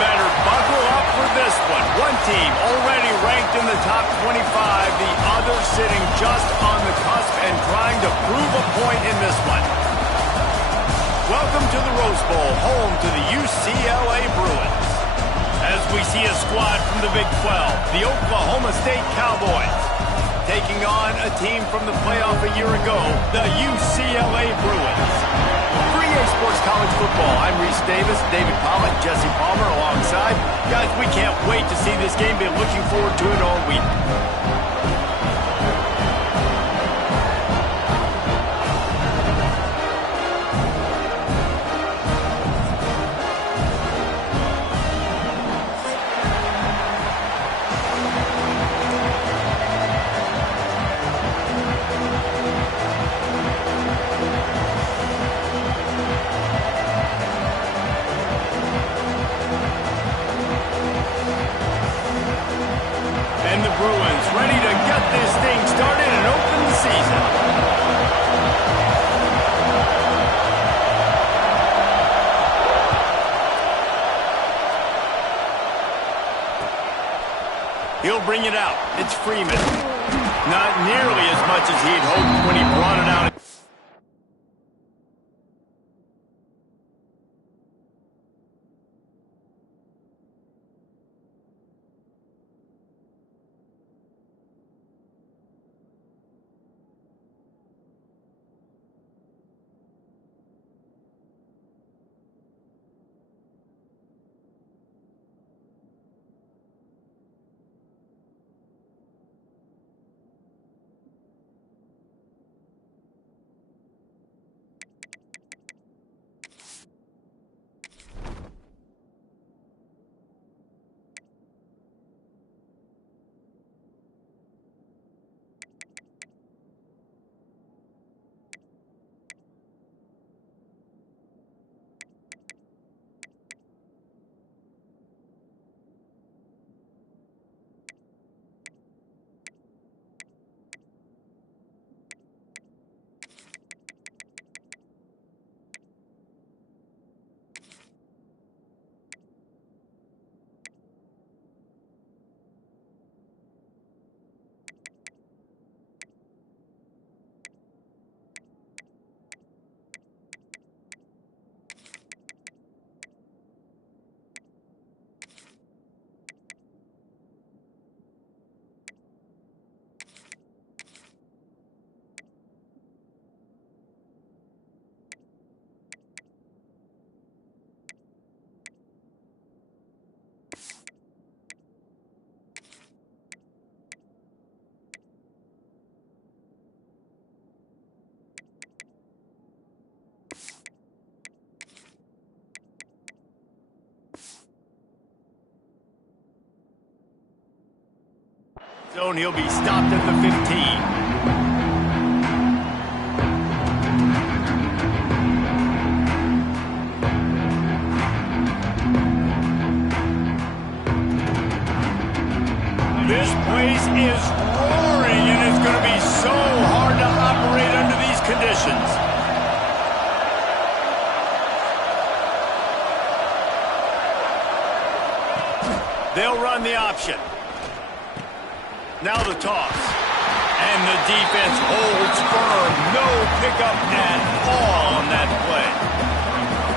better buckle up for this one. One team already ranked in the top 25, the other sitting just on the cusp and trying to prove a point in this one. Welcome to the Rose Bowl, home to the UCLA Bruins. As we see a squad from the Big 12, the Oklahoma State Cowboys, taking on a team from the playoff a year ago, the UCLA Bruins. For EA Sports College Football, I'm Reese Davis, David Pollock, Jesse Palmer alongside. Guys, we can't wait to see this game. Been looking forward to it all week. And the Bruins ready to get this thing started and open the season. He'll bring it out. It's Freeman. Not nearly as much as he'd hoped when he brought it out. Zone, he'll be stopped at the 15. This place is roaring, and it's going to be so hard to operate under these conditions. They'll run the option. Now the toss. And the defense holds firm. No pickup at all on that play.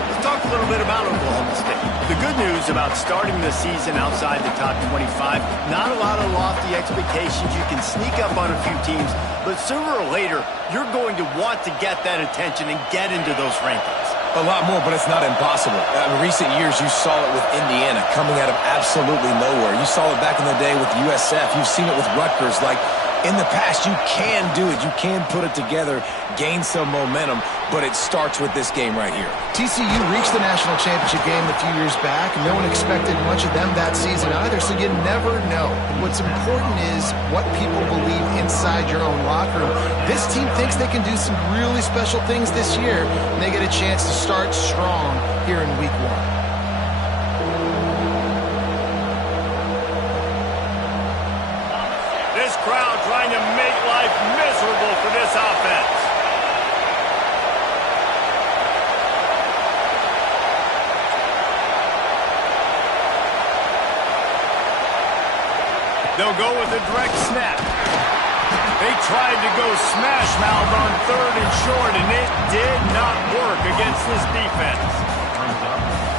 Let's talk a little bit about Oklahoma State. The good news about starting the season outside the top 25, not a lot of lofty expectations. You can sneak up on a few teams, but sooner or later, you're going to want to get that attention and get into those rankings. A lot more, but it's not impossible. In recent years, you saw it with Indiana coming out of absolutely nowhere. You saw it back in the day with USF. You've seen it with Rutgers. Like, in the past, you can do it. You can put it together, gain some momentum, but it starts with this game right here. TCU reached the national championship game a few years back. No one expected much of them that season either, so you never know. What's important is what people believe inside your own locker room. This team thinks they can do some really special things this year, and they get a chance to start strong here in week 1. This crowd trying to make life miserable for this offense. They'll go with a direct snap. They tried to go smash mouth on 3rd and short, and it did not work against this defense.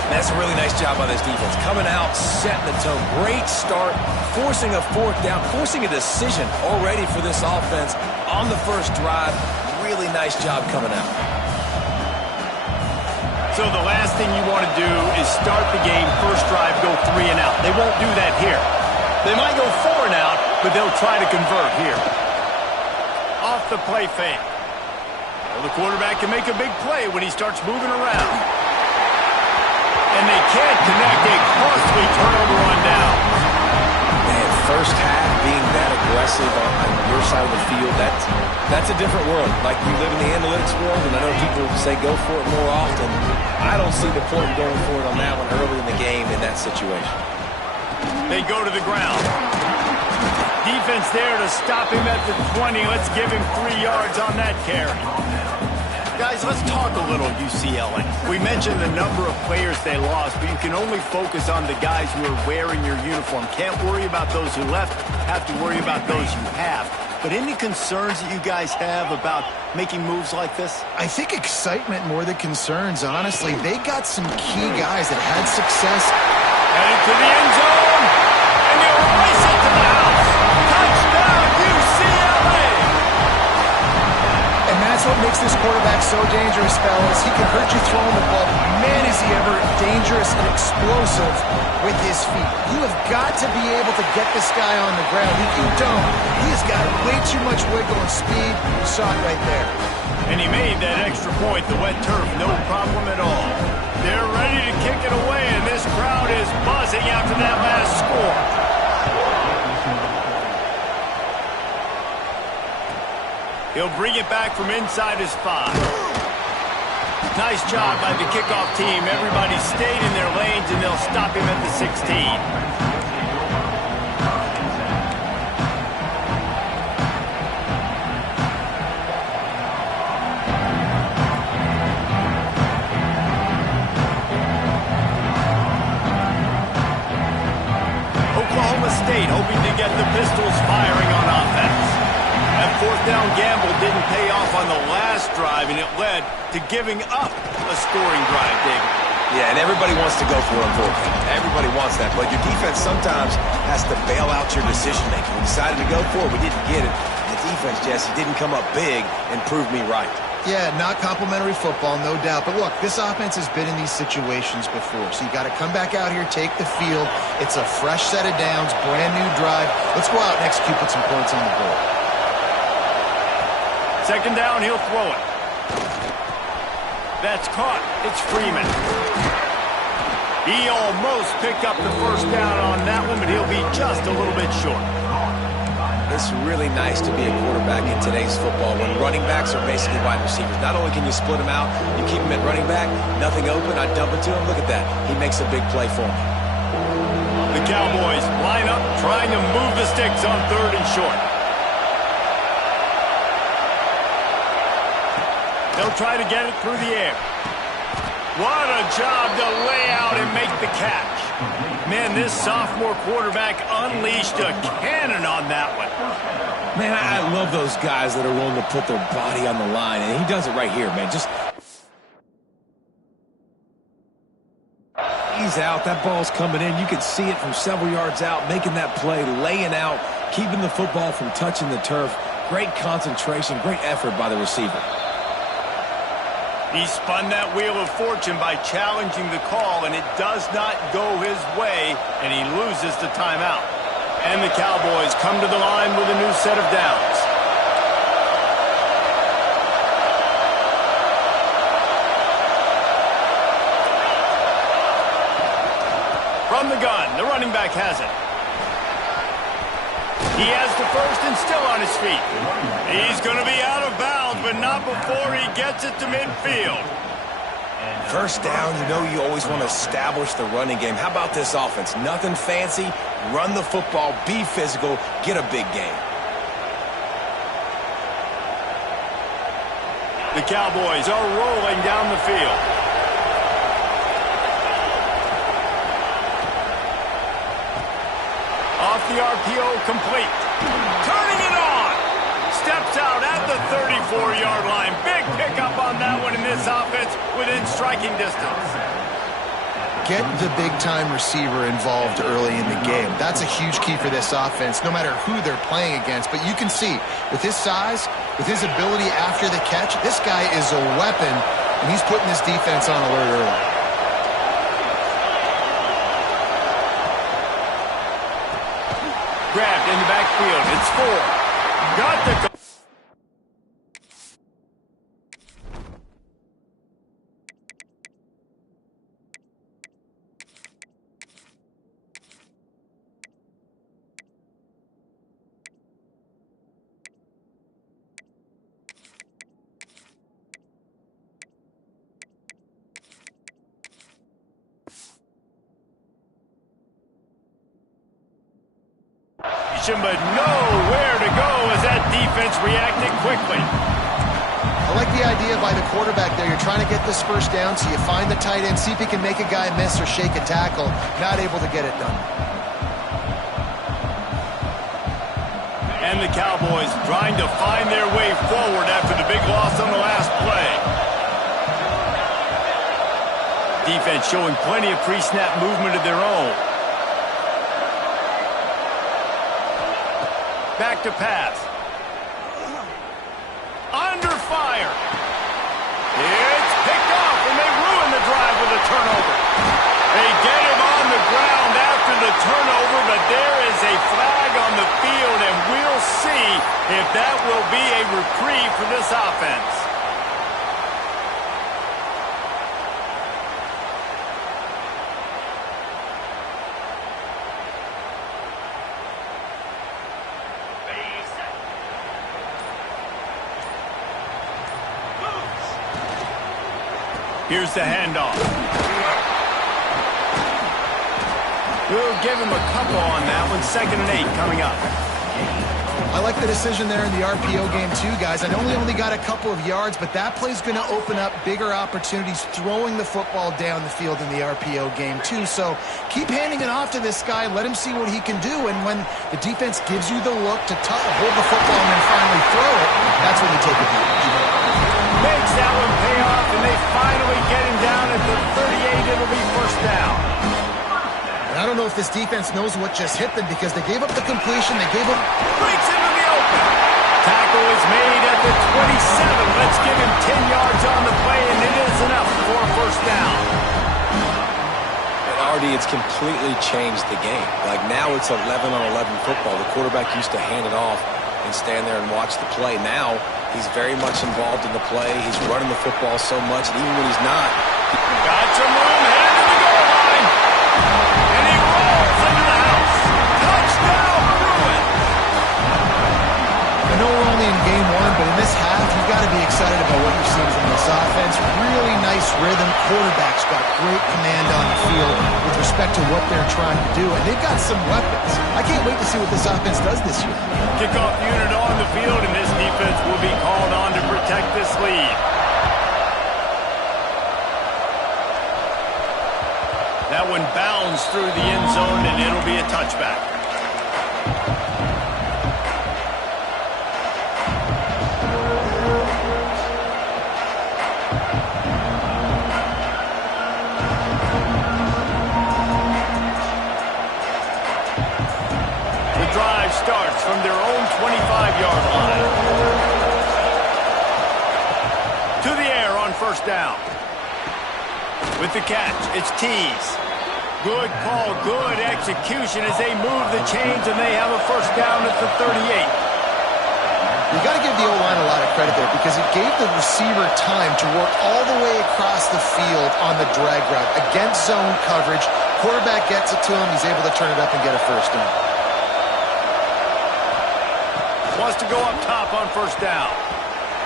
That's a really nice job by this defense. Coming out, setting the tone. Great start, forcing a 4th down, forcing a decision already for this offense on the first drive. Really nice job coming out. So the last thing you want to do is start the game, first drive, go 3 and out. They won't do that here. They might go 4 and out, but they'll try to convert here. Off the play fake. Well, the quarterback can make a big play when he starts moving around. And they can't connect a costly turnover on down. Man, first half being that aggressive on your side of the field, that's a different world. Like, we live in the analytics world, and I know people say go for it more often. I don't see the point in going for it on that one early in the game in that situation. They go to the ground. Defense there to stop him at the 20. Let's give him 3 yards on that carry. Guys, let's talk a little UCLA. We mentioned the number of players they lost, but you can only focus on the guys who are wearing your uniform. Can't worry about those who left, have to worry about those you have. But any concerns that you guys have about making moves like this? I think excitement more than concerns, honestly. They got some key guys that had success. Headed to the end zone, and they'll race it to the house. Touchdown, UCLA! And that's what makes this quarterback so dangerous, fellas. He can hurt you throwing the ball. Man, is he ever dangerous and explosive with his feet. You have got to be able to get this guy on the ground. If you don't, he's got way too much wiggle and speed. You saw it right there. And he made that extra point, the wet turf, no problem at all. They're ready to kick it away, and this crowd is buzzing after that last score. He'll bring it back from inside his 5. Nice job by the kickoff team. Everybody stayed in their lanes, and they'll stop him at the 16. Oklahoma State hoping to get the Pistols firing on offense. That 4th down gamble didn't pay off on the last drive, and it led to giving up a scoring drive, David. Yeah, and everybody wants to go for it, unfortunately. Everybody wants that, but your defense sometimes has to bail out your decision-making. We decided to go for it, we didn't get it. The defense, Jesse, didn't come up big and prove me right. Yeah, not complimentary football, no doubt. But look, this offense has been in these situations before. So you got to come back out here, take the field. It's a fresh set of downs, brand new drive. Let's go out and execute with some points on the board. 2nd down, he'll throw it. That's caught. It's Freeman. He almost picked up the 1st down on that one, but he'll be just a little bit short. It's really nice to be a quarterback in today's football when running backs are basically wide receivers. Not only can you split them out, you keep them at running back, nothing open, I dump it to him. Look at that. He makes a big play for me. The Cowboys line up, trying to move the sticks on 3rd and short. They'll try to get it through the air. What a job to lay out and make the catch. Man, this sophomore quarterback unleashed a cannon on that one. Man, I love those guys that are willing to put their body on the line, and he does it right here, man. Just he's out. That ball's coming in. You can see it from several yards out, making that play, laying out, keeping the football from touching the turf. Great concentration, great effort by the receiver. He spun that wheel of fortune by challenging the call, and it does not go his way, and he loses the timeout. And the Cowboys come to the line with a new set of downs. From the gun, the running back has it. He has the 1st and still on his feet. He's going to be out of bounds, but not before he gets it to midfield. 1st down, you know you always want to establish the running game. How about this offense? Nothing fancy. Run the football, be physical, get a big game. The Cowboys are rolling down the field. Off the RPO, complete. Turning it on. Steps out at the 34-yard line. Big pickup on that one in this offense within striking distance. Get the big-time receiver involved early in the game. That's a huge key for this offense, no matter who they're playing against. But you can see, with his size, with his ability after the catch, this guy is a weapon, and he's putting this defense on alert early. Grabbed in the backfield. It's 4. Got the... but nowhere to go as that defense reacted quickly. I like the idea by the quarterback there. You're trying to get this first down, so you find the tight end, see if he can make a guy miss or shake a tackle. Not able to get it done. And the Cowboys trying to find their way forward after the big loss on the last play. Defense showing plenty of pre-snap movement of their own. Back to pass. Under fire. It's picked off, and they ruin the drive with a turnover. They get him on the ground after the turnover, but there is a flag on the field, and we'll see if that will be a reprieve for this offense. Here's the handoff. We'll give him a couple on that one. 2nd and 8 coming up. I like the decision there in the RPO game too, guys. I know we only got a couple of yards, but that play's going to open up bigger opportunities throwing the football down the field in the RPO game too. So keep handing it off to this guy. Let him see what he can do. And when the defense gives you the look to hold the football and then finally throw it, that's when you take advantage. Makes that one pay off, and they finally get him down at the 38. It'll be first down. And I don't know if this defense knows what just hit them because they gave up the completion. They gave up... Breaks into the open. Tackle is made at the 27. Let's give him 10 yards on the play, and it is enough for a first down. And Artie, it's completely changed the game. Like now it's 11-on-11 football. The quarterback used to hand it off and stand there and watch the play. Now he's very much involved in the play. He's running the football so much, and even when he's not. Got some room, headed to the goal line. And he rolls into the house. Touchdown, Bruins. I know we're only in game 1, but in this half, you've got to be excited about what you're seeing from this offense. Really nice rhythm. Quarterback's got great command on the field with respect to what they're trying to do, and they've got some weapons. I can't wait to see what this offense does this year. Kickoff unit on the field, and this defense will be called on to protect this lead. That one bounds through the end zone, and it'll be a touchback. The drive starts from their own 25-yard line. To the air on first down. With the catch, it's Tease. Good call, good execution as they move the chains, and they have a first down at the 38. You got to give the O-line a lot of credit there because it gave the receiver time to work all the way across the field on the drag route. Against zone coverage, quarterback gets it to him, he's able to turn it up and get a first down. Wants to go up top on first down.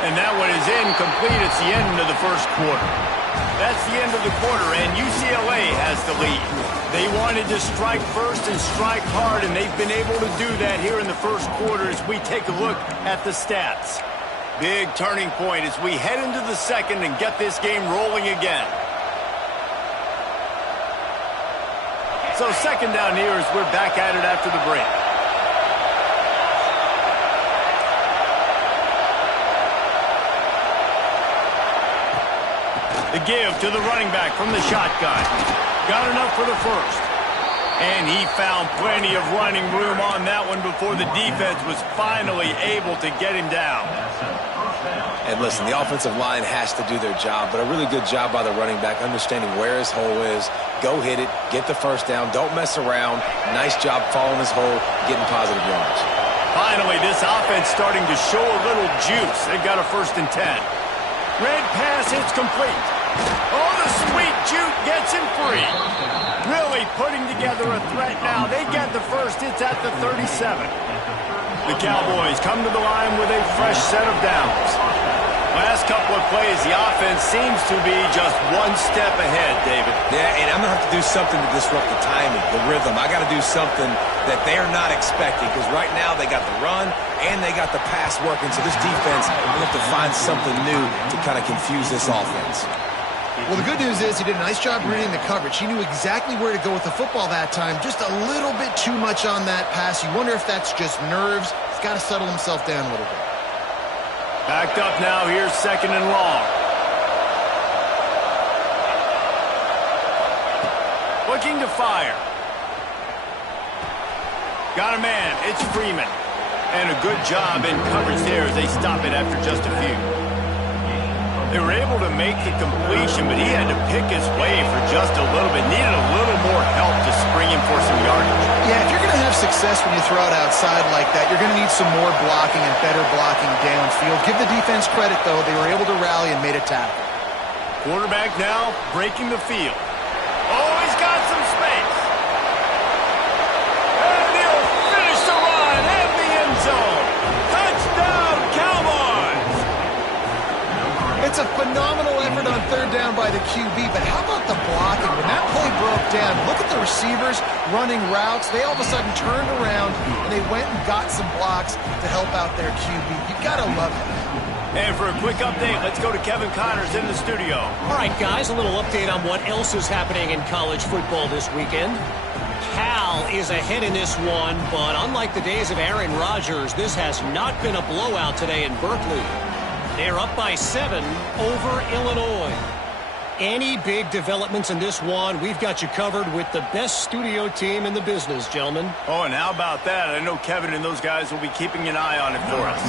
And that one is incomplete. It's the end of the first quarter. That's the end of the quarter, and UCLA has the lead. They wanted to strike first and strike hard, and they've been able to do that here in the first quarter as we take a look at the stats. Big turning point as we head into the second and get this game rolling again. So second down here as we're back at it after the break. The give to the running back from the shotgun. Got enough for the first. And he found plenty of running room on that one before the defense was finally able to get him down. And listen, the offensive line has to do their job, but a really good job by the running back understanding where his hole is. Go hit it, get the first down, don't mess around. Nice job following his hole, getting positive yards. Finally, this offense starting to show a little juice. They've got a 1st and 10. Red pass, it's complete. Oh, the sweet juke gets him free. Really putting together a threat now. They get the first. It's at the 37. The Cowboys come to the line with a fresh set of downs. Last couple of plays, the offense seems to be just one step ahead, David. Yeah, and I'm going to have to do something to disrupt the timing, the rhythm. I got to do something that they're not expecting because right now they got the run and they got the pass working. So this defense will have to find something new to kind of confuse this offense. Well, the good news is he did a nice job reading the coverage. He knew exactly where to go with the football that time. Just a little bit too much on that pass. You wonder if that's just nerves. He's got to settle himself down a little bit. Backed up now. Here's 2nd and long. Looking to fire. Got a man. It's Freeman. And a good job in coverage there as they stop it after just a few. They were able to make the completion, but he had to pick his way for just a little bit. Needed a little more help to spring him for some yardage. Yeah, if you're going to have success when you throw it outside like that, you're going to need some more blocking and better blocking downfield. Give the defense credit, though. They were able to rally and made a tackle. Quarterback now breaking the field. Oh, he's got some space. And he'll finish the run and the end zone. Touchdown, Cowboys! It's a phenomenal effort on 3rd down by the QB, but how about the blocking? When that play broke down, look at the receivers running routes. They all of a sudden turned around, and they went and got some blocks to help out their QB. You got to love it. And for a quick update, let's go to Kevin Connors in the studio. All right, guys, a little update on what else is happening in college football this weekend. Cal is ahead in this one, but unlike the days of Aaron Rodgers, this has not been a blowout today in Berkeley. They're up by 7 over Illinois. Any big developments in this one, we've got you covered with the best studio team in the business, gentlemen. Oh, and how about that? I know Kevin and those guys will be keeping an eye on it for us.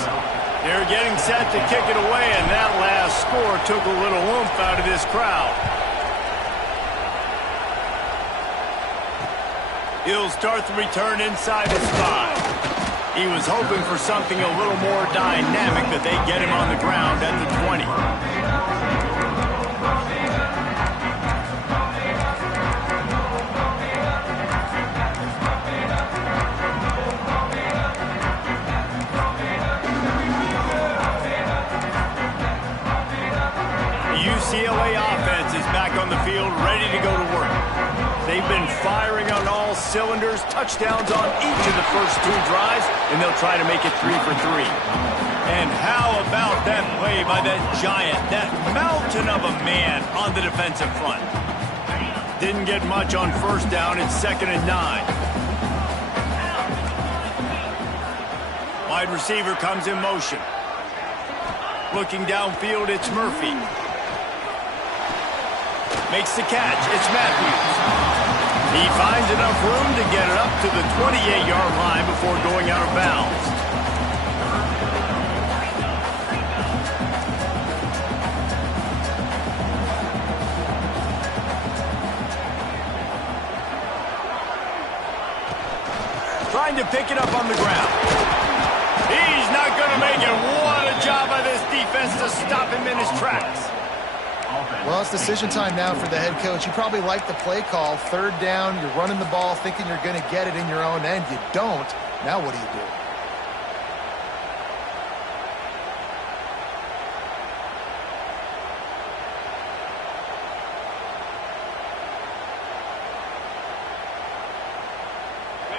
They're getting set to kick it away, and that last score took a little oomph out of this crowd. He'll start the return inside his 5. He was hoping for something a little more dynamic, that they get him on the ground at the 20. The UCLA offense is back on the field, ready to go to work. They've been firing on all cylinders, touchdowns on each of the first 2 drives, and they'll try to make it 3 for 3. And how about that play by that giant, that mountain of a man on the defensive front? Didn't get much on 1st down. It's 2nd and 9. Wide receiver comes in motion. Looking downfield, it's Murphy. Makes the catch. It's Matthews. He finds enough room to get it up to the 28-yard line before going out of bounds. Trying to pick it up on the ground. He's not going to make it. What a job by this defense to stop him in his tracks. Well, it's decision time now for the head coach. You probably like the play call. 3rd down, you're running the ball thinking you're going to get it in your own end. You don't. Now what do you do?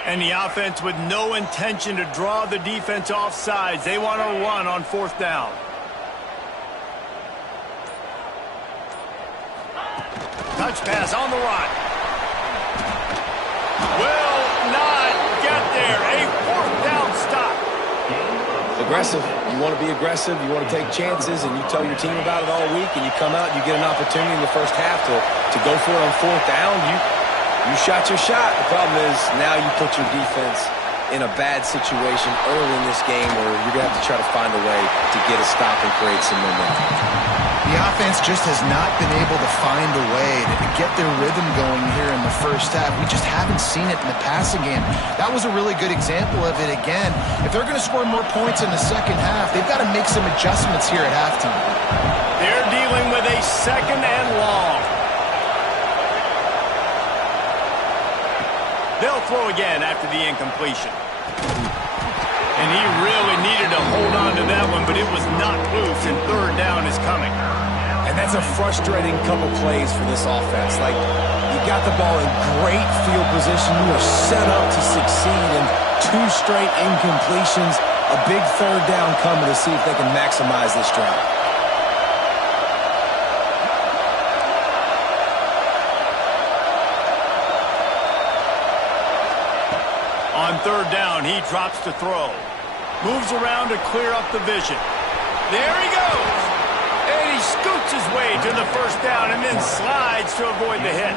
And the offense with no intention to draw the defense off sides. They want to run on 4th down. Touch pass on the run. aggressive. You want to be aggressive. You want to take chances, and you tell your team about it all week, and you come out and you get an opportunity in the first half to go for it on fourth down. You shot your shot. The problem is now you put your defense in a bad situation early in this game where you're going to have to try to find a way to get a stop and create some momentum. The offense just has not been able to find a way to get their rhythm going here in the first half. We just haven't seen it in the passing game. That was a really good example of it again. If they're going to score more points in the second half, they've got to make some adjustments here at halftime. They're dealing with a second and long. They'll throw again after the incompletion. And he really needed to hold on to that one, but it was not loose, and third down is coming. And that's a frustrating couple plays for this offense. Like, you got the ball in great field position. You are set up to succeed, and 2 straight incompletions, a big third down coming to see if they can maximize this drive. On third down, he drops to throw. Moves around to clear up the vision. There he goes. And he scoots his way to the first down and then slides to avoid the hit.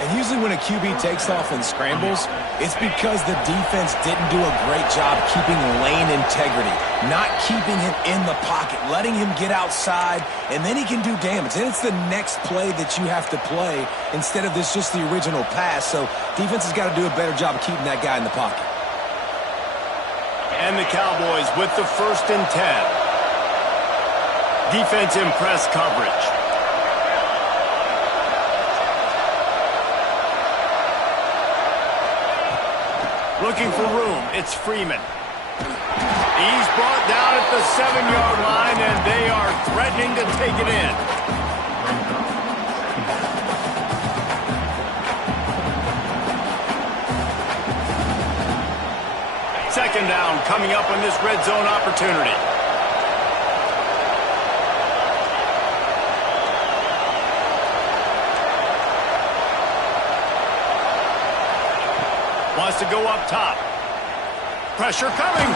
And usually when a QB takes off and scrambles, it's because the defense didn't do a great job keeping lane integrity, not keeping him in the pocket, letting him get outside, and then he can do damage. Then it's the next play that you have to play instead of just the original pass. So defense has got to do a better job of keeping that guy in the pocket. And the Cowboys with the 1st and 10. Defense in press coverage. Looking for room. It's Freeman. He's brought down at the 7-yard line, and they are threatening to take it in. Second down coming up on this red zone opportunity. Wants to go up top. Pressure coming.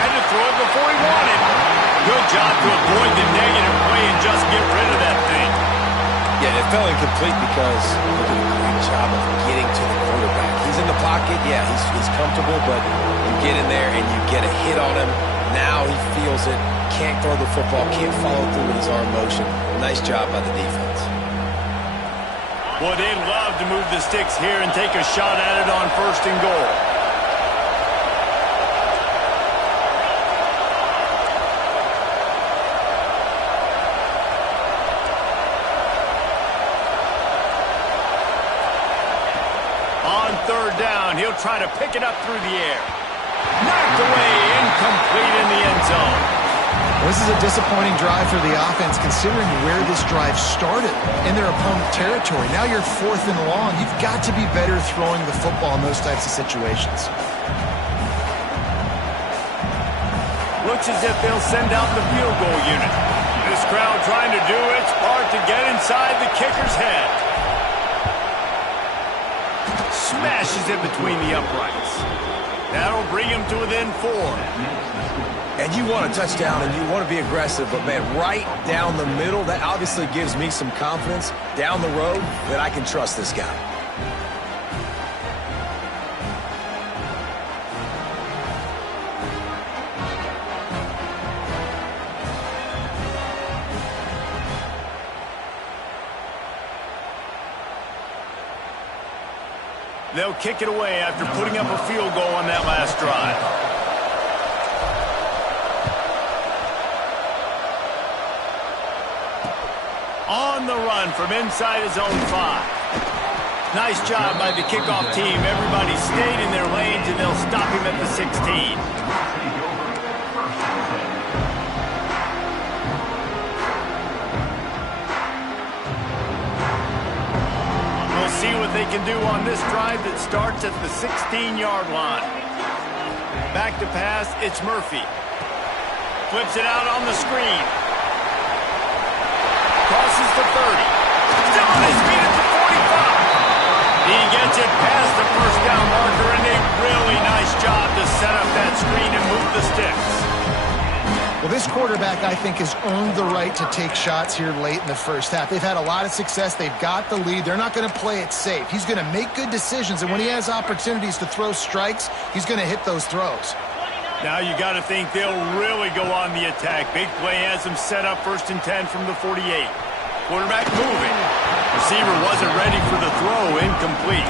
Had to throw it before he wanted. Good job to avoid the negative play and just get rid of that thing. Yeah, it fell incomplete because he did a great job of getting to the quarterback. He's in the pocket. Yeah, he's comfortable, but you get in there and you get a hit on him. Now he feels it. Can't throw the football. Can't follow through with his arm motion. Nice job by the defense. Well, they'd love to move the sticks here and take a shot at it on 1st and goal. On third down, he'll try to pick it up through the air. Knocked away, incomplete in the end zone. This is a disappointing drive for the offense considering where this drive started in their opponent territory. Now you're 4th and long. You've got to be better throwing the football in those types of situations. Looks as if they'll send out the field goal unit. This crowd trying to do its part to get inside the kicker's head. Smashes it between the uprights. That'll bring him to within 4. And you want a touchdown and you want to be aggressive, but, man, right down the middle, that obviously gives me some confidence down the road that I can trust this guy. They'll kick it away after putting up a field goal on that last drive. On the run from inside his own 5. Nice job by the kickoff team. Everybody stayed in their lanes, and they'll stop him at the 16. We'll see what they can do on this drive that starts at the 16-yard line. Back to pass, it's Murphy. Flips it out on the screen. Crosses the 30. Still on his feet at the 45. He gets it past the first down marker, and a really nice job to set up that screen and move the sticks. Well, this quarterback, I think, has earned the right to take shots here late in the first half. They've had a lot of success. They've got the lead. They're not going to play it safe. He's going to make good decisions, and when he has opportunities to throw strikes, he's going to hit those throws. Now you got to think they'll really go on the attack. Big play has them set up 1st and 10 from the 48. Quarterback moving. Receiver wasn't ready for the throw. Incomplete.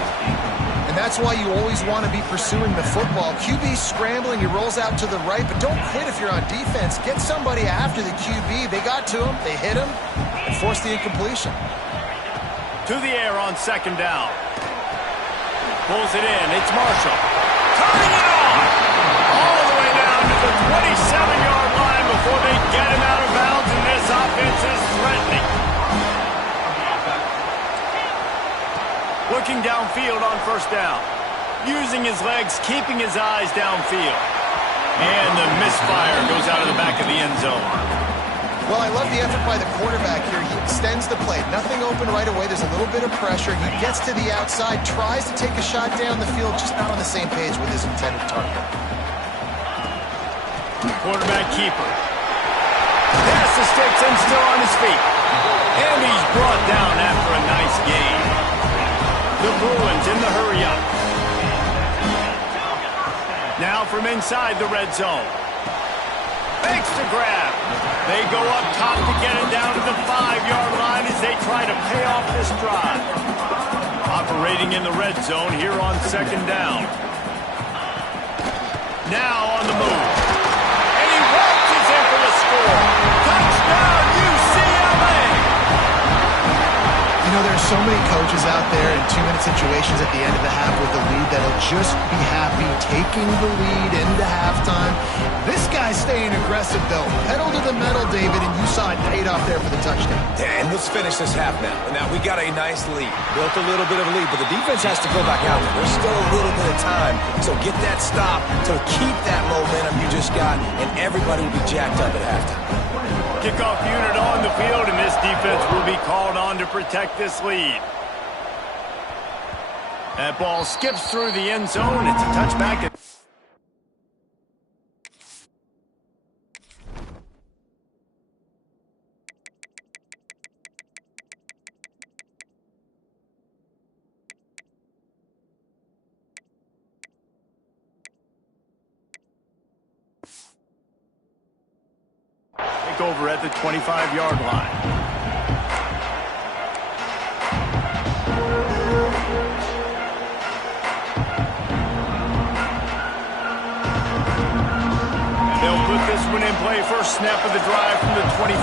And that's why you always want to be pursuing the football. QB's scrambling, he rolls out to the right, but don't quit if you're on defense. Get somebody after the QB. They got to him, they hit him, and forced the incompletion. To the air on 2nd down. Pulls it in, it's Marshall. Turning it on! All the way down to the 27-yard line before they get him out of bounds, and this offense is threatening. Looking downfield on 1st down. Using his legs, keeping his eyes downfield. And the misfire goes out of the back of the end zone. Well, I love the effort by the quarterback here. He extends the play. Nothing open right away. There's a little bit of pressure. He gets to the outside, tries to take a shot down the field, just not on the same page with his intended target. Quarterback keeper. Pass the sticks and still on his feet. And he's brought down after a nice gain. The Bruins in the hurry-up. Now from inside the red zone. Fakes to grab. They go up top to get it down to the 5-yard line as they try to pay off this drive. Operating in the red zone here on 2nd down. Now on the move. And he walks in for the score. Touchdown, UCLA! You know, there are so many coaches out there in 2-minute situations at the end of the half with the lead that'll just be happy taking the lead into halftime. This guy's staying aggressive, though. Pedal to the metal, David, and you saw it paid off there for the touchdown. And let's finish this half now. Now, we got a nice lead. Built a little bit of a lead, but the defense has to go back out there. There's still a little bit of time, so get that stop to keep that momentum you just got, and everybody will be jacked up at halftime. Kickoff unit on the field, and this defense will be called on to protect this lead. That ball skips through the end zone. It's a touchback. Over at the 25-yard line. And they'll put this one in play. First snap of the drive from the 25.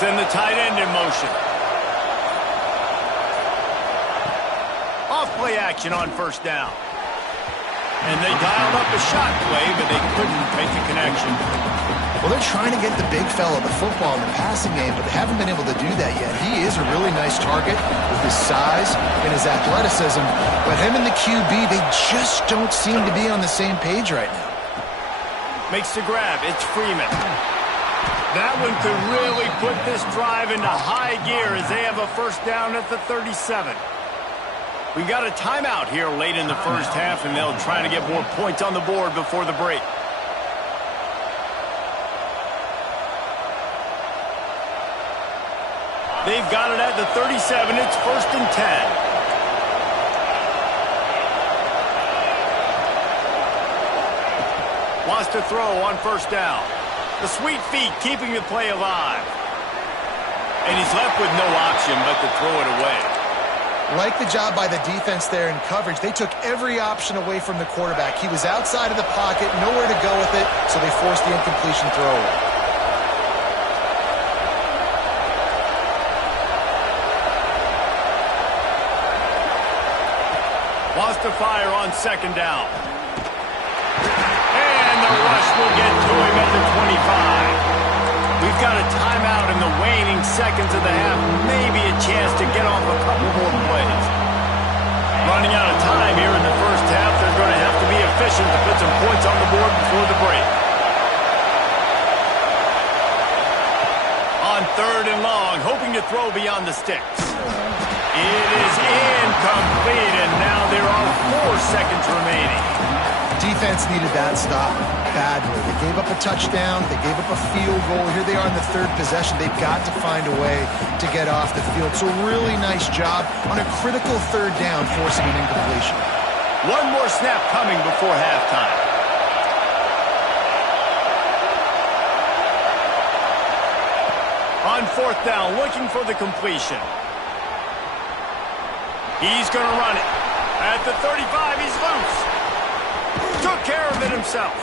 Send the tight end in motion. Off play action on 1st down. And they dialed up a shot play, but they couldn't make the connection. Well, they're trying to get the big fella the football in the passing game, but they haven't been able to do that yet. He is a really nice target with his size and his athleticism, but him and the QB, they just don't seem to be on the same page right now. Makes the grab. It's Freeman. That one could really put this drive into high gear as they have a 1st down at the 37. We got a timeout here late in the first half, and they'll try to get more points on the board before the break. They've got it at the 37. It's 1st and 10. Wants to throw on 1st down. The sweet feet keeping the play alive. And he's left with no option but to throw it away. Like the job by the defense there in coverage. They took every option away from the quarterback. He was outside of the pocket, nowhere to go with it, so they forced the incompletion throw away. Wants to fire on 2nd down. And the rush will get to him at the 25. We've got a timeout in the waning seconds of the half. Maybe a chance to get off a couple more plays. Running out of time here in the first half. They're going to have to be efficient to put some points on the board before the break. On 3rd and long, hoping to throw beyond the sticks. It is incomplete, and now there are 4 seconds remaining. Defense needed that stop badly. They gave up a touchdown. They gave up a field goal. Here they are in the 3rd possession. They've got to find a way to get off the field. So really nice job on a critical 3rd down, forcing an incompletion. One more snap coming before halftime. On 4th down, looking for the completion. He's going to run it. At the 35, he's loose. Took care of it himself.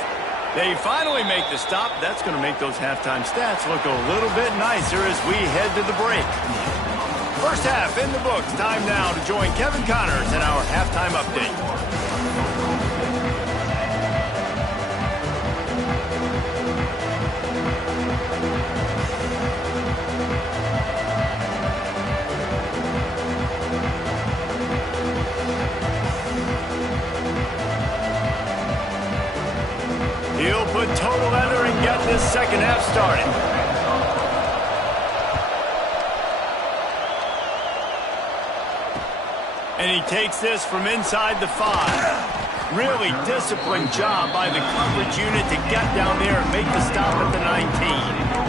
They finally make the stop. That's going to make those halftime stats look a little bit nicer as we head to the break. First half in the books. Time now to join Kevin Connors in our halftime update. He'll put total leather and get this second half started. And he takes this from inside the 5. Really disciplined job by the coverage unit to get down there and make the stop at the 19.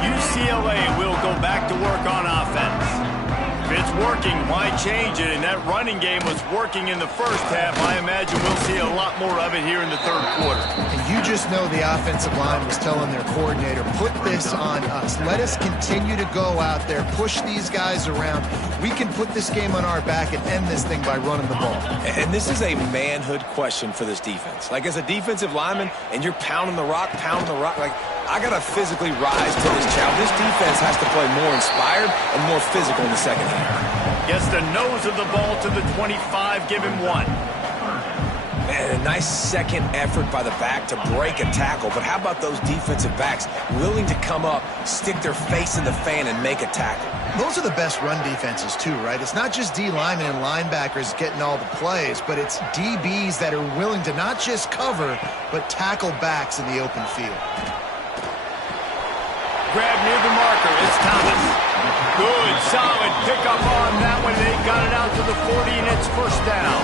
UCLA will go back to work on offense. If it's working, why change it? And that running game was working in the first half. I imagine we'll see a lot more of it here in the 3rd quarter. And you just know the offensive line was telling their coordinator, put this on us. Let us continue to go out there, push these guys around. We can put this game on our back and end this thing by running the ball. And this is a manhood question for this defense. Like, as a defensive lineman, and you're pounding the rock, like, I got to physically rise to this challenge. This defense has to play more inspired and more physical in the second half. Gets the nose of the ball to the 25, give him 1. Man, a nice second effort by the back to break a tackle. But how about those defensive backs willing to come up, stick their face in the fan, and make a tackle? Those are the best run defenses, too, right? It's not just D linemen and linebackers getting all the plays, but it's DBs that are willing to not just cover, but tackle backs in the open field. Grab near the marker. It's Thomas. Good, solid pickup on that one. They got it out to the 40, and it's first down.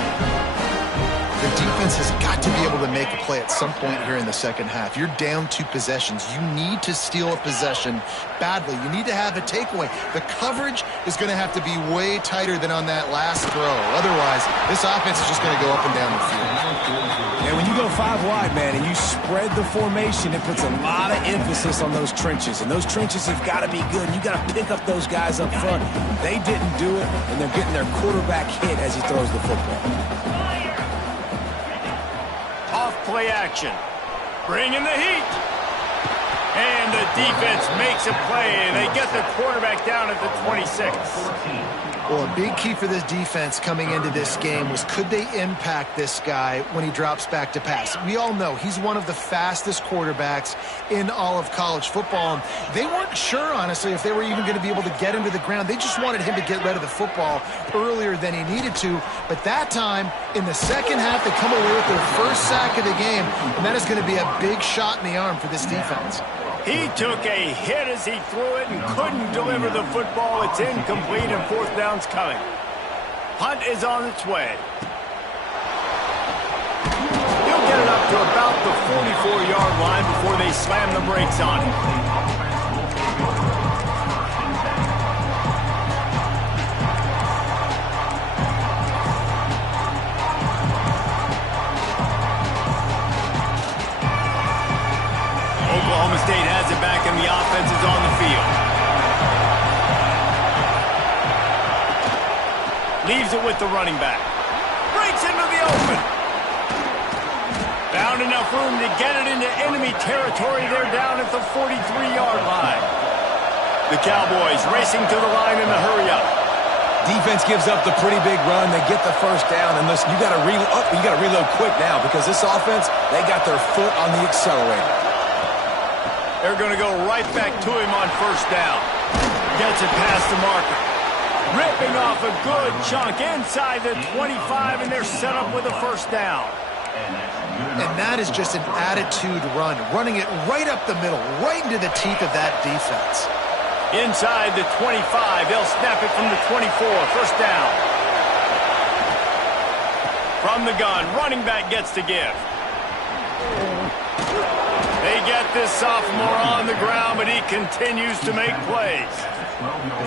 The defense has got to be able to make a play at some point here in the second half. You're down 2 possessions. You need to steal a possession badly. You need to have a takeaway. The coverage is going to have to be way tighter than on that last throw. Otherwise, this offense is just going to go up and down the field. And when you go 5 wide, man, and you spread the formation, it puts a lot of emphasis on those trenches. And those trenches have got to be good. You got to pick up those guys up front. They didn't do it, and they're getting their quarterback hit as he throws the football. Play action. Bring in the heat. And the defense makes a play, and they get the quarterback down at the 26. Well, a big key for this defense coming into this game was, could they impact this guy when he drops back to pass? We all know he's one of the fastest quarterbacks in all of college football. They weren't sure, honestly, if they were even going to be able to get him to the ground. They just wanted him to get rid of the football earlier than he needed to. But that time, in the second half, they come away with their first sack of the game, and that is going to be a big shot in the arm for this defense. He took a hit as he threw it and couldn't deliver the football. It's incomplete, and 4th down's coming. Punt is on its way. He'll get it up to about the 44-yard line before they slam the brakes on it. Oklahoma State has it back, and the offense is on the field. Leaves it with the running back. Breaks into the open. Found enough room to get it into enemy territory. They're down at the 43-yard line. The Cowboys racing to the line in the hurry-up. Defense gives up the pretty big run. They get the first down. And listen, you got to reload quick now, because this offense, they got their foot on the accelerator. They're going to go right back to him on first down. Gets it past the marker. Ripping off a good chunk inside the 25, and they're set up with a first down. And that is just an attitude run, running it right up the middle, right into the teeth of that defense. Inside the 25, they'll snap it from the 24, first down. From the gun, running back gets to give. They get this sophomore on the ground, but he continues to make plays.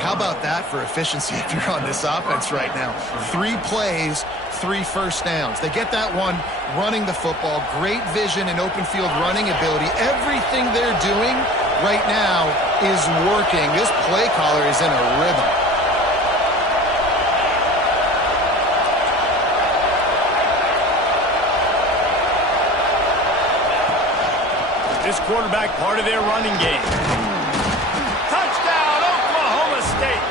How about that for efficiency if you're on this offense right now? 3 plays, 3 first downs. They get that one running the football, great vision and open field running ability. Everything they're doing right now is working. This play caller is in a rhythm. This quarterback part of their running game. Touchdown, Oklahoma State.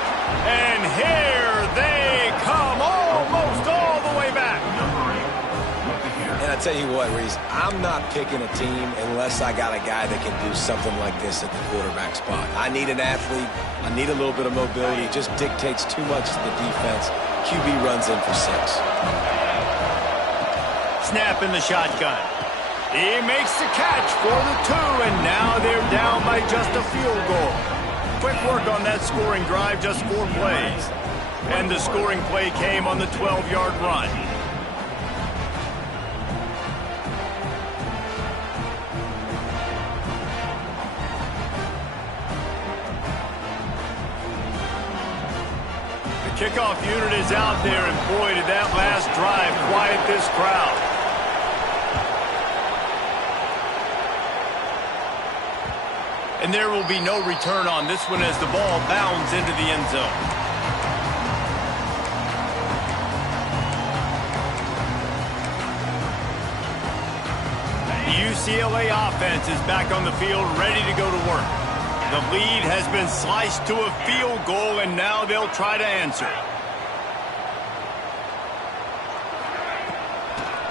And here they come, almost all the way back. And I tell you what, Reese, I'm not picking a team unless I got a guy that can do something like this at the quarterback spot. I need an athlete. I need a little bit of mobility. It just dictates too much to the defense. QB runs in for 6. Snap in the shotgun. He makes the catch for the 2, and now they're down by just a field goal. Quick work on that scoring drive, just 4 plays. And the scoring play came on the 12-yard run. The kickoff unit is out there, and boy, did that last drive quiet this crowd. And there will be no return on this one as the ball bounds into the end zone. The UCLA offense is back on the field, ready to go to work. The lead has been sliced to a field goal, and now they'll try to answer.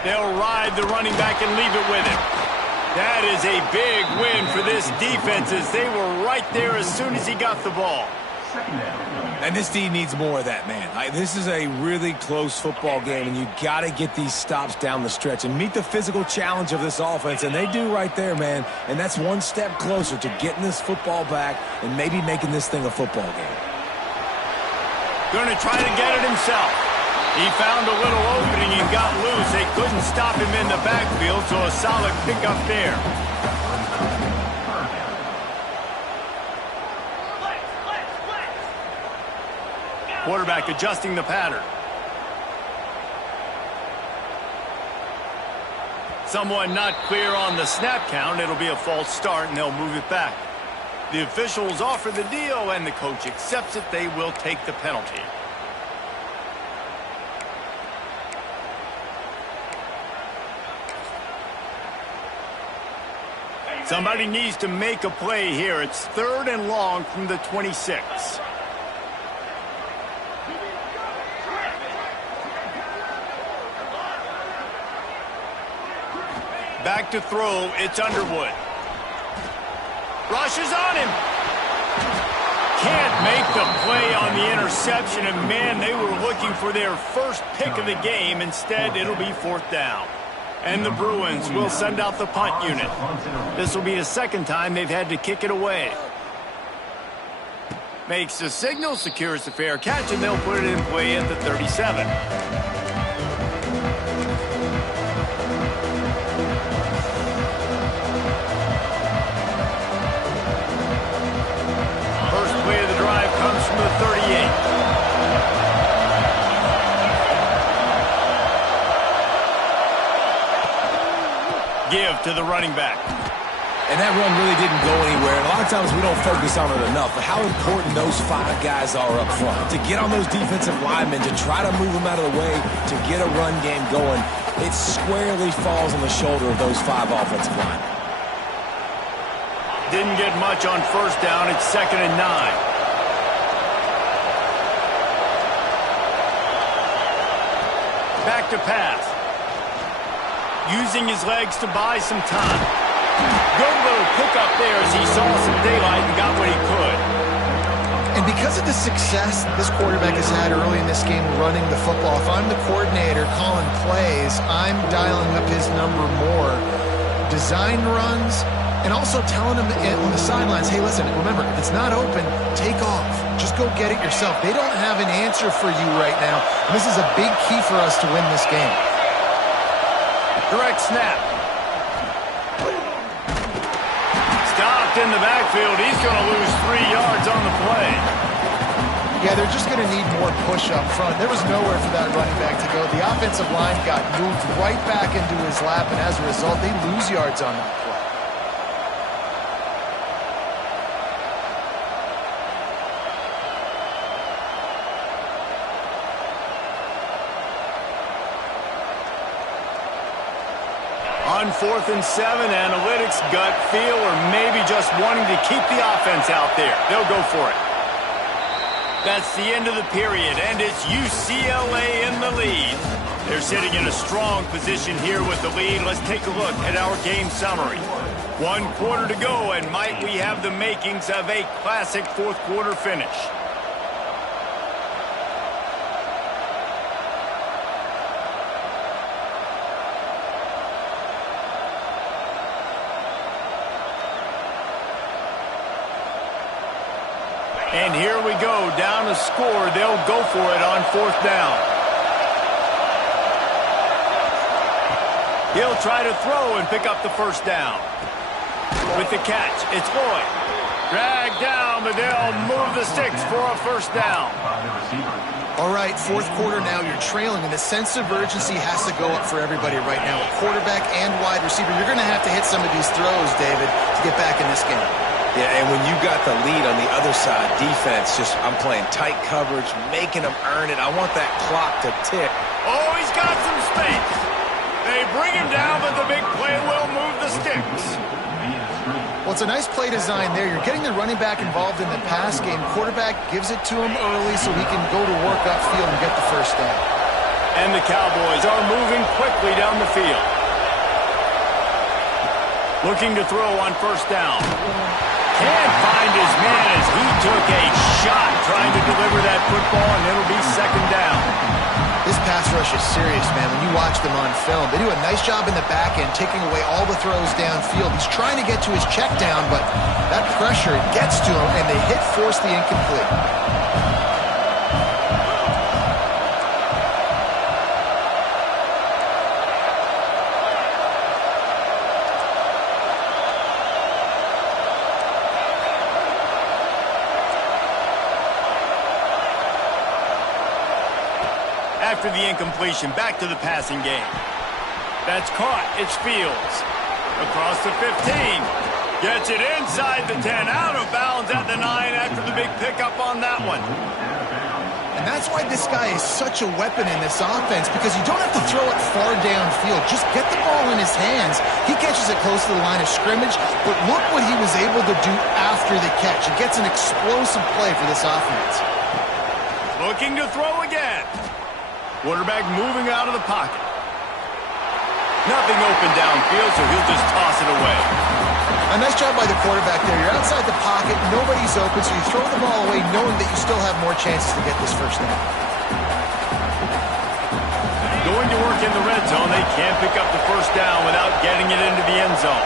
They'll ride the running back and leave it with him. That is a big win for this defense as they were right there as soon as he got the ball. And this D needs more of that, man. This is a really close football game, and you got to get these stops down the stretch and meet the physical challenge of this offense, and they do right there, man. And that's one step closer to getting this football back and maybe making this thing a football game. Going to try to get it himself. He found a little opening and got loose. They couldn't stop him in the backfield, so a solid pickup there. Quarterback adjusting the pattern. Someone not clear on the snap count. It'll be a false start, and they'll move it back. The officials offer the deal, and the coach accepts it. They will take the penalty. Somebody needs to make a play here. It's 3rd and long from the 26. Back to throw, it's Underwood. Rushes on him. Can't make the play on the interception, and man, they were looking for their first pick of the game. Instead, it'll be 4th down. And the Bruins will send out the punt unit. This will be the 2nd time they've had to kick it away. Makes the signal, secures the fair catch, and they'll put it in play at the 37. First play of the drive comes from the 38. Give to the running back. And that run really didn't go anywhere. And a lot of times we don't focus on it enough, but how important those 5 guys are up front. To get on those defensive linemen, to try to move them out of the way, to get a run game going, it squarely falls on the shoulder of those 5 offensive linemen. Didn't get much on first down. It's 2nd and 9. Back to pass. Using his legs to buy some time. Good little pickup there as he saw some daylight and got what he could. And because of the success this quarterback has had early in this game running the football, if I'm the coordinator calling plays, I'm dialing up his number more. Design runs, and also telling him on the sidelines, hey, listen, remember, if it's not open, take off. Just go get it yourself. They don't have an answer for you right now. And this is a big key for us to win this game. Direct snap. Stopped in the backfield. He's going to lose 3 yards on the play. Yeah, they're just going to need more push up front. There was nowhere for that running back to go. The offensive line got moved right back into his lap, and as a result, they lose yards on that play. On 4th and 7, analytics, gut feel, or maybe just wanting to keep the offense out there. They'll go for it. That's the end of the period, and it's UCLA in the lead. They're sitting in a strong position here with the lead. Let's take a look at our game summary. 1 quarter to go, and might we have the makings of a classic fourth quarter finish. And here we go, down a score. They'll go for it on 4th down. He'll try to throw and pick up the first down. With the catch, it's Lloyd. Dragged down, but they'll move the sticks for a first down. All right, 4th quarter now, you're trailing, and the sense of urgency has to go up for everybody right now. A quarterback and wide receiver, you're going to have to hit some of these throws, David, to get back in this game. Yeah, and when you got the lead on the other side, defense, I'm playing tight coverage, making them earn it. I want that clock to tick. Oh, he's got some space. They bring him down, but the big play will move the sticks. Well, it's a nice play design there. You're getting the running back involved in the pass game. Quarterback gives it to him early so he can go to work upfield and get the first down. And the Cowboys are moving quickly down the field. Looking to throw on first down. Can't find his man as he took a shot trying to deliver that football, and it'll be 2nd down. This pass rush is serious, man. When you watch them on film, they do a nice job in the back end, taking away all the throws downfield. He's trying to get to his check down, but that pressure gets to him, and they force the incomplete. After the incompletion, back to the passing game. That's caught. It's Fields. Across the 15. Gets it inside the 10. Out of bounds at the 9 after the big pickup on that one. And that's why this guy is such a weapon in this offense, because you don't have to throw it far downfield. Just get the ball in his hands. He catches it close to the line of scrimmage, but look what he was able to do after the catch. It gets an explosive play for this offense. Looking to throw again. Quarterback moving out of the pocket. Nothing open downfield, so he'll just toss it away. A nice job by the quarterback there. You're outside the pocket, nobody's open, so you throw the ball away knowing that you still have more chances to get this first down. Going to work in the red zone. They can't pick up the first down without getting it into the end zone.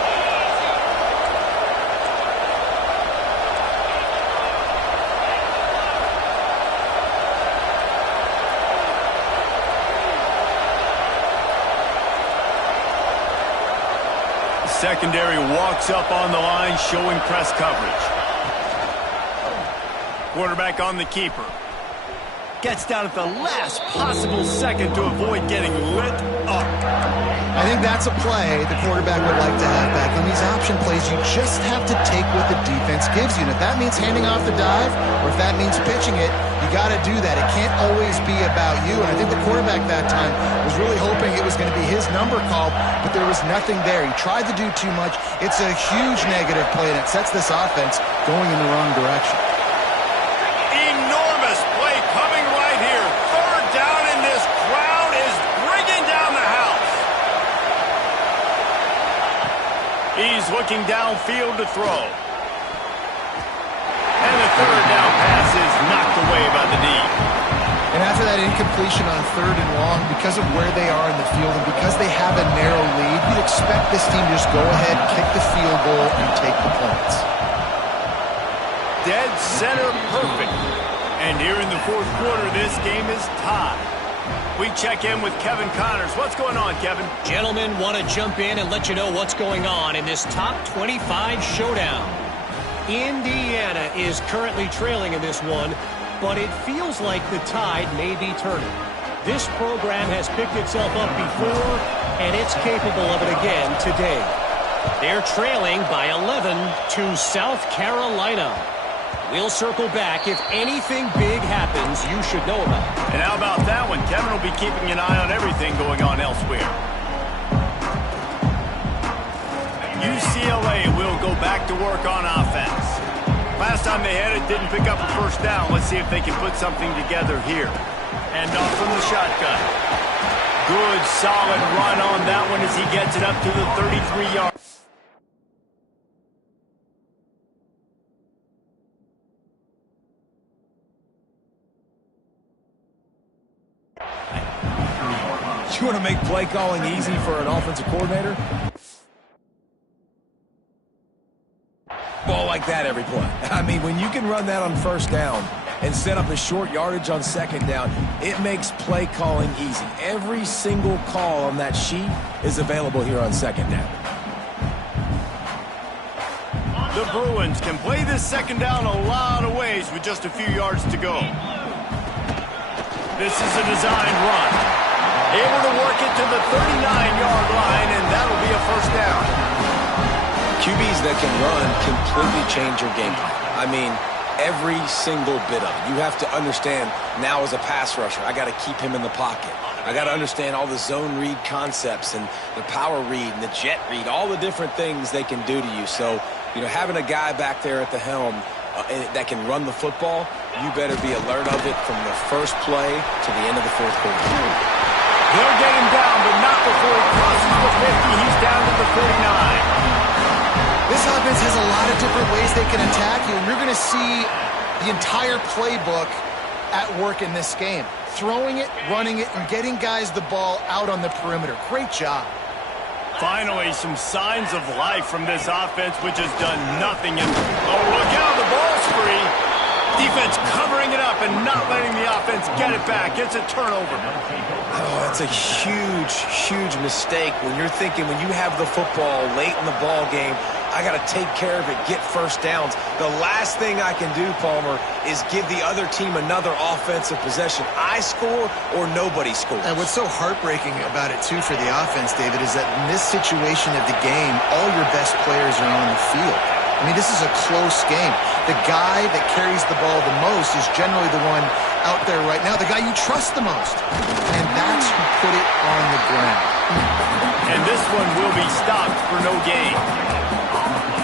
Secondary walks up on the line, showing press coverage. Quarterback on the keeper. Gets down at the last possible second to avoid getting lit up. I think that's a play the quarterback would like to have back. On these option plays, you just have to take what the defense gives you. And if that means handing off the dive, or if that means pitching it, you got to do that. It can't always be about you. And I think the quarterback that time was really hoping it was going to be his number called, but there was nothing there. He tried to do too much. It's a huge negative play, and it sets this offense going in the wrong direction. Enormous play coming right here. 3rd down, and this crowd is bringing down the house. He's looking downfield to throw. And the 3rd down pass is away by the D. And after that incompletion on 3rd and long, because of where they are in the field and because they have a narrow lead, you'd expect this team to just go ahead, kick the field goal, and take the points. Dead center perfect. And here in the 4th quarter, this game is tied. We check in with Kevin Connors. What's going on, Kevin? Gentlemen, want to jump in and let you know what's going on in this top 25 showdown. Indiana is currently trailing in this one, but it feels like the tide may be turning. This program has picked itself up before, and it's capable of it again today. They're trailing by 11 to South Carolina. We'll circle back. If anything big happens, you should know about it. And how about that one? Kevin will be keeping an eye on everything going on elsewhere. UCLA will go back to work on offense. Last time they had it, didn't pick up a first down. Let's see if they can put something together here. And off from the shotgun. Good, solid run on that one as he gets it up to the 33-yard. You want to make play calling easy for an offensive coordinator? Ball like that every play. I mean, when you can run that on first down and set up a short yardage on second down, it makes play calling easy. Every single call on that sheet is available here on second down. The Bruins can play this second down a lot of ways with just a few yards to go. This is a designed run. Able to work it to the 39-yard line, and that'll be a first down. QBs that can run completely change your game plan. I mean, every single bit of it. You have to understand now as a pass rusher, I got to keep him in the pocket. I got to understand all the zone read concepts and the power read and the jet read, all the different things they can do to you. So, having a guy back there at the helm that can run the football, you better be alert of it from the first play to the end of the 4th quarter. He'll get him down, but not before he crosses the 50. He's down to the 49. This offense has a lot of different ways they can attack you, and you're going to see the entire playbook at work in this game. Throwing it, running it, and getting guys the ball out on the perimeter. Great job. Finally, some signs of life from this offense, which has done nothing. And oh, look out, the ball's free. Defense covering it up and not letting the offense get it back. It's a turnover. Oh, that's a huge, huge mistake when you're thinking when you have the football late in the ball game, I got to take care of it, get first downs. The last thing I can do, Palmer, is give the other team another offensive possession. I score or nobody scores. And what's so heartbreaking about it, too, for the offense, David, is that in this situation of the game, all your best players are on the field. I mean, this is a close game. The guy that carries the ball the most is generally the one out there right now, the guy you trust the most. And that's who put it on the ground. And this one will be stopped for no gain.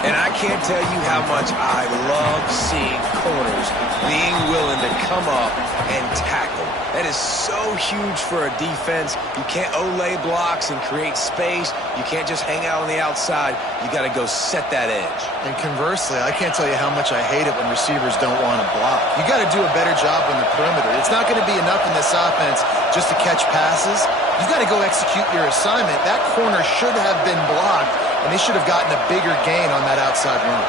And I can't tell you how much I love seeing corners being willing to come up and tackle. That is so huge for a defense. You can't olay blocks and create space. You can't just hang out on the outside. You got to go set that edge. And conversely, I can't tell you how much I hate it when receivers don't want to block. You got to do a better job on the perimeter. It's not going to be enough in this offense just to catch passes. You got to go execute your assignment. That corner should have been blocked, and they should have gotten a bigger gain on that outside run.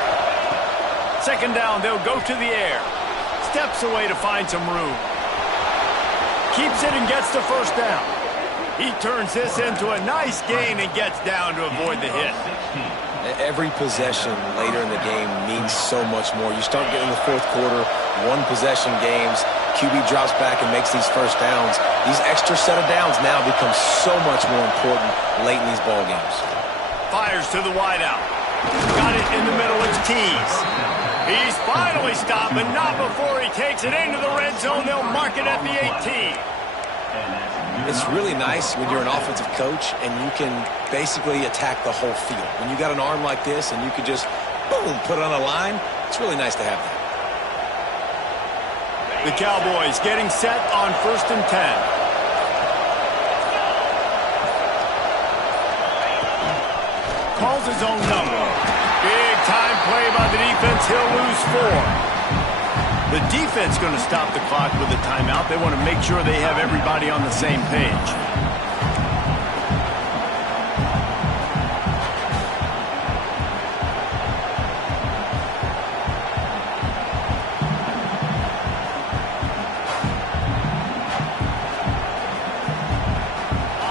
Second down, they'll go to the air. Steps away to find some room. Keeps it and gets the first down. He turns this into a nice gain and gets down to avoid the hit. Every possession later in the game means so much more. You start getting the 4th quarter, one-possession games, QB drops back and makes these first downs. These extra set of downs now become so much more important late in these ball games. Fires to the wideout. Got it in the middle. It's Tees. He's finally stopped, but not before he takes it into the red zone. They'll mark it at the 18. It's really nice when you're an offensive coach and you can basically attack the whole field. When you got an arm like this and you could just, boom, put it on a line, it's really nice to have that. The Cowboys getting set on 1st and 10. Calls his own number. Big time play by the defense. He'll lose 4. The defense going to stop the clock with a timeout. They want to make sure they have everybody on the same page.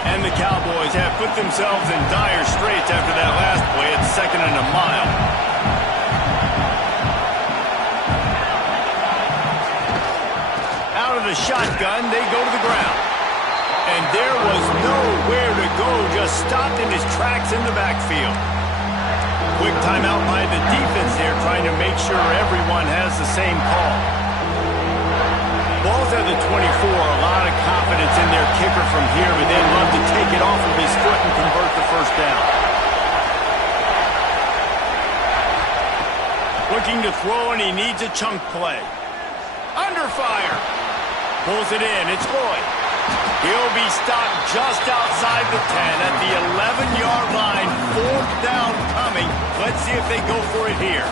And the Cowboys have put themselves in dire straits after that last play. It's 2nd and a mile. Out of the shotgun, they go to the ground. And there was nowhere to go, just stopped in his tracks in the backfield. Quick timeout by the defense there, trying to make sure everyone has the same call. Ball's at the 24, a lot of confidence in their kicker from here, but they'd love to take it off of his foot and convert the first down. Looking to throw, and he needs a chunk play. Under fire. Pulls it in. It's Lloyd. He'll be stopped just outside the 10 at the 11-yard line. 4th down coming. Let's see if they go for it here.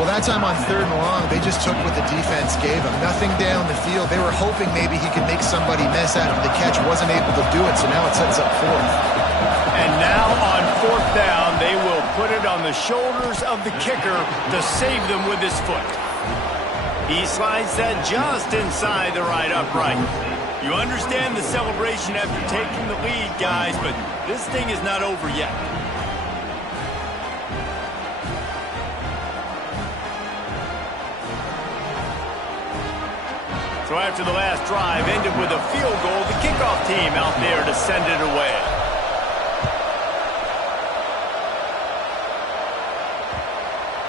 Well, that time on 3rd and long, they just took what the defense gave them. Nothing down the field. They were hoping maybe he could make somebody miss after the catch. Wasn't able to do it, so now it sets up 4th. And now on 4th down, they will put it on the shoulders of the kicker to save them with his foot. He slides that just inside the right upright. You understand the celebration after taking the lead, guys, but this thing is not over yet. So after the last drive ended with a field goal, the kickoff team out there to send it away.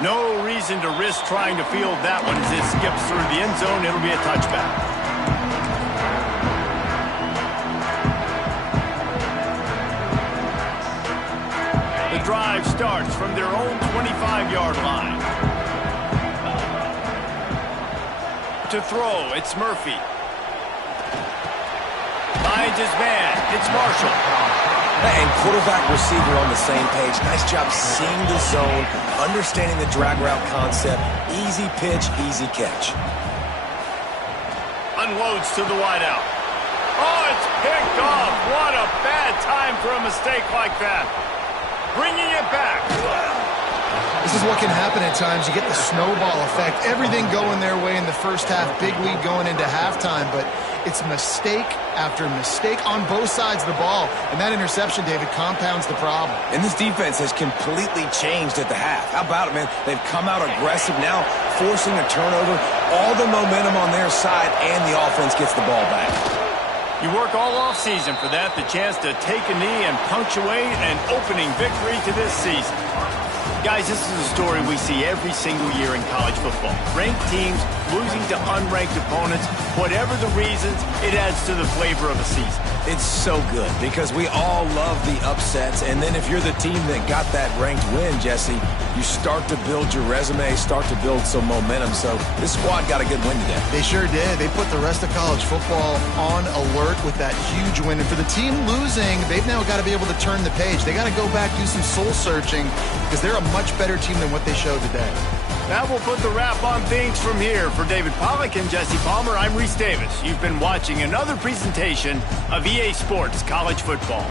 No reason to risk trying to field that one as it skips through the end zone. It'll be a touchback. The drive starts from their own 25-yard line. To throw, it's Murphy. Finds his man, it's Marshall. And quarterback receiver on the same page. Nice job seeing the zone, understanding the drag route concept. Easy pitch, easy catch. Unloads to the wideout. Oh, it's picked off. What a bad time for a mistake like that. Bringing it back. This is what can happen at times. You get the snowball effect. Everything going their way in the first half. Big lead going into halftime, but it's mistake after mistake on both sides of the ball. And that interception, David, compounds the problem. And this defense has completely changed at the half. How about it, man? They've come out aggressive now, forcing a turnover. All the momentum on their side, and the offense gets the ball back. You work all offseason for that, the chance to take a knee and punctuate an opening victory to this season. Guys, this is a story we see every single year in college football. Ranked teams losing to unranked opponents. Whatever the reasons, it adds to the flavor of a season. It's so good because we all love the upsets. And then if you're the team that got that ranked win, Jesse, you start to build your resume, start to build some momentum. So this squad got a good win today. They sure did. They put the rest of college football on alert with that huge win. And for the team losing, they've now got to be able to turn the page. They got to go back, do some soul searching, because they're a much better team than what they showed today. That will put the wrap on things from here. For David Pollack and Jesse Palmer, I'm Reese Davis. You've been watching another presentation of EA Sports College Football.